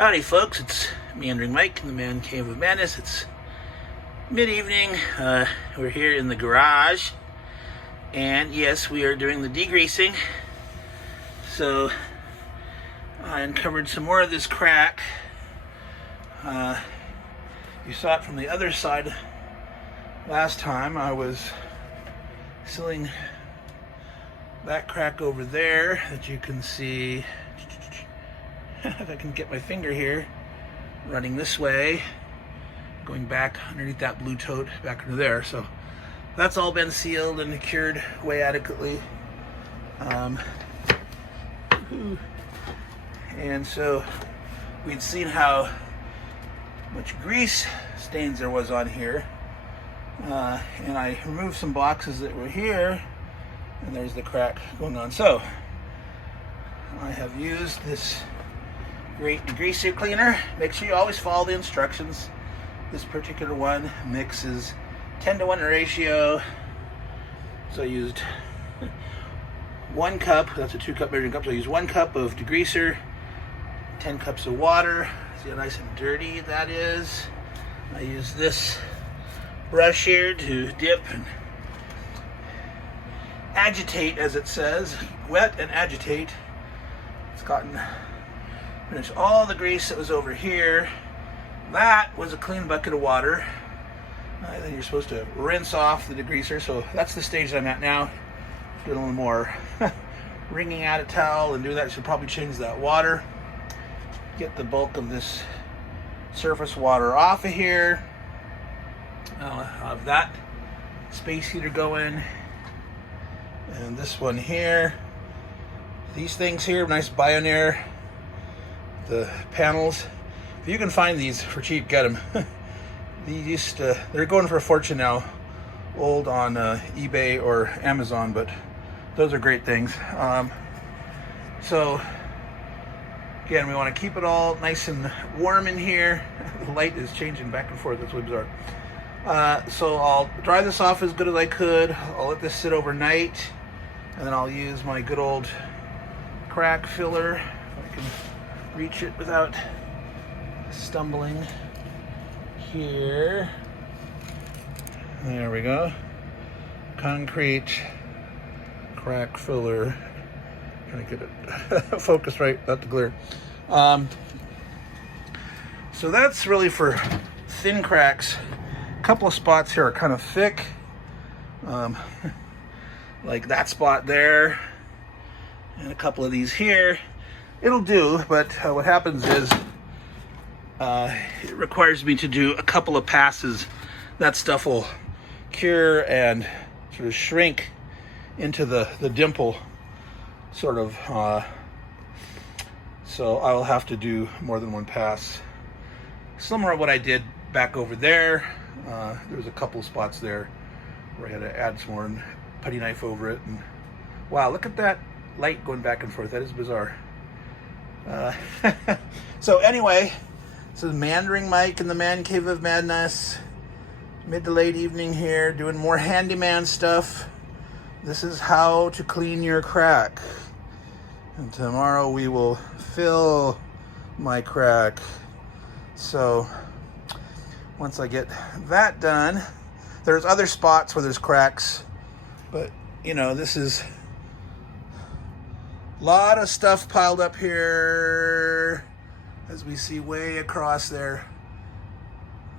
Howdy folks, it's Meandering Mike in the Man Cave of Madness. It's mid-evening. We're here in the garage, and yes, we are doing the degreasing. So I uncovered some more of this crack. You saw it from the other side last time. I was sealing that crack over there that you can see. If I can get my finger here, running this way, going back underneath that blue tote back into there. So that's all been sealed and cured way adequately. And so we'd seen how much grease stains there was on here. And I removed some boxes that were here, and there's the crack going on. So I have used this great degreaser cleaner. Make sure you always follow the instructions. This particular one mixes 10-to-1 ratio. So I used 1 cup, that's a 2-cup measuring cup, so I used 1 cup of degreaser, 10 cups of water. See how nice and dirty that is. I use this brush here to dip and agitate, as it says, wet and agitate. It's gotten finish all the grease that was over here. That was a clean bucket of water. Then you're supposed to rinse off the degreaser. So that's the stage that I'm at now. Do a little more wringing out a towel and do that. Should probably change that water. Get the bulk of this surface water off of here. I'll have that space heater going. And this one here. These things here, nice Bionaire. The panels, if you can find these for cheap, get them. They're going for a fortune now, old on eBay or Amazon, but those are great things. So again, we want to keep it all nice and warm in here. The light is changing back and forth, that's really bizarre. So I'll dry this off as good as I could. I'll let this sit overnight, and then I'll use my good old crack filler. If I can reach it without stumbling here. There we go. Concrete crack filler. Trying to get it focused right, not the glare. So that's really for thin cracks. A couple of spots here are kind of thick, like that spot there, and a couple of these here. It'll do, but what happens is it requires me to do a couple of passes. That stuff will cure and sort of shrink into the dimple, sort of. So I will have to do more than one pass. Similar to what I did back over there. There was a couple spots there where I had to add some more putty knife over it. And wow, look at that light going back and forth. That is bizarre. So anyway, this is Meandering Mike in the Man Cave of Madness. Mid to late evening here, doing more handyman stuff. This is how to clean your crack. And tomorrow we will fill my crack. So once I get that done, there's other spots where there's cracks, but you know, this is a lot of stuff piled up here, as we see way across there.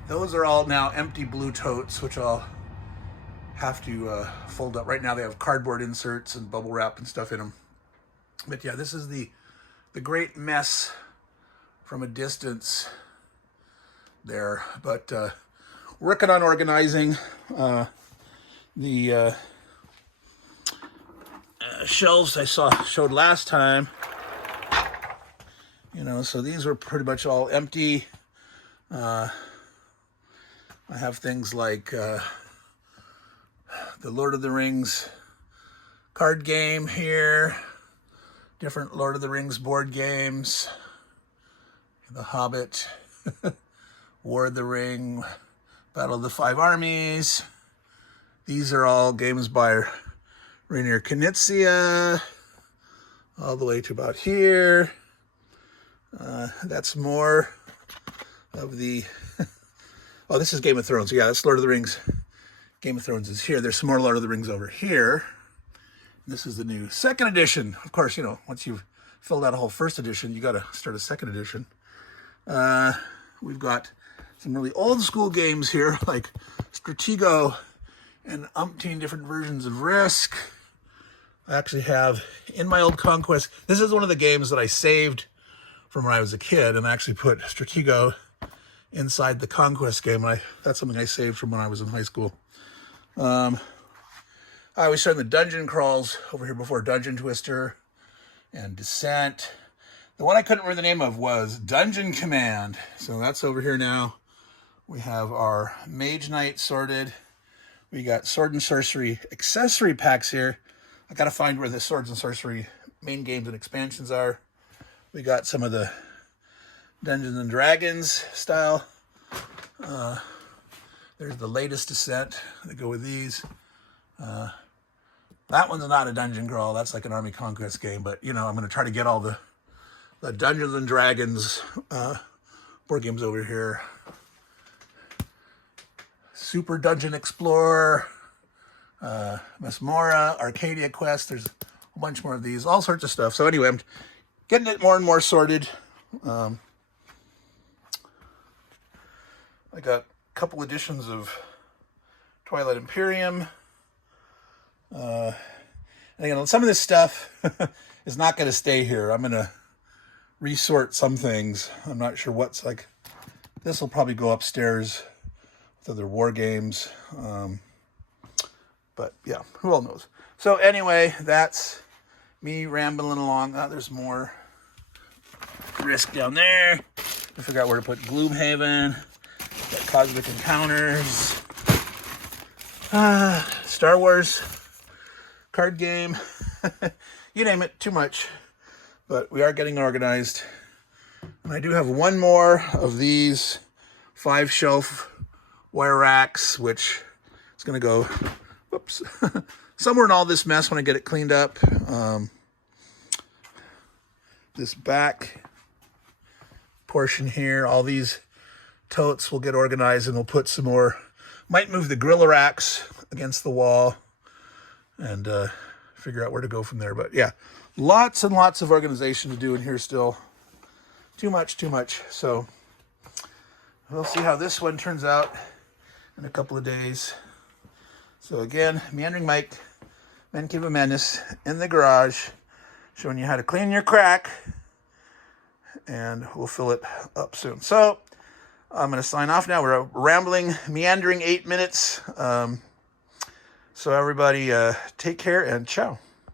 Those are all now empty blue totes, which I'll have to fold up. Right now they have cardboard inserts and bubble wrap and stuff in them. But yeah, this is the great mess from a distance there. But working on organizing the shelves I showed last time. You know, so these were pretty much all empty. I have things like the Lord of the Rings card game here, different Lord of the Rings board games, The Hobbit, War of the Ring, Battle of the Five Armies. These are all games by Rainier Knizia, all the way to about here. That's more of the... Oh, this is Game of Thrones. Yeah, that's Lord of the Rings. Game of Thrones is here. There's some more Lord of the Rings over here. This is the new second edition. Of course, you know, once you've filled out a whole first edition, you got to start a second edition. We've got some really old school games here, like Stratego and umpteen different versions of Risk. I actually have in my old Conquest, this is one of the games that I saved from when I was a kid, and I actually put Stratego inside the Conquest game. That's something I saved from when I was in high school. I was starting the dungeon crawls over here before, Dungeon Twister and Descent. The one I couldn't remember the name of was Dungeon Command. So that's over here now. We have our Mage Knight sorted. We got Sword and Sorcery accessory packs here. I gotta find where the Swords and Sorcery main games and expansions are. We got some of the Dungeons and Dragons style. There's the latest Descent that go with these. That one's not a dungeon crawl. That's like an Army Conquest game. But, you know, I'm going to try to get all the Dungeons and Dragons board games over here. Super Dungeon Explorer, Mesmora, Arcadia Quest. There's a bunch more of these, all sorts of stuff. So anyway, I'm getting it more and more sorted. I got a couple editions of Twilight Imperium. And again, some of this stuff is not going to stay here. I'm going to resort some things. I'm not sure what's like. This will probably go upstairs with other war games. But yeah, who all knows? So anyway, that's me rambling along. There's more Risk down there. I forgot where to put Gloomhaven. Got Cosmic Encounters. Star Wars card game. You name it, too much. But we are getting organized. And I do have one more of these 5-shelf wire racks, which is going to go, whoops, somewhere in all this mess when I get it cleaned up. This back portion here, all these totes will get organized, and we'll put some more, might move the gorilla racks against the wall and figure out where to go from there. But yeah, lots and lots of organization to do in here still. Too much. So we'll see how this one turns out in a couple of days. So again, Meandering Mike, Man Cave of Madness in the garage, showing you how to clean your crack, and we'll fill it up soon. So I'm going to sign off now. We're rambling, meandering 8 minutes. So everybody, take care and ciao.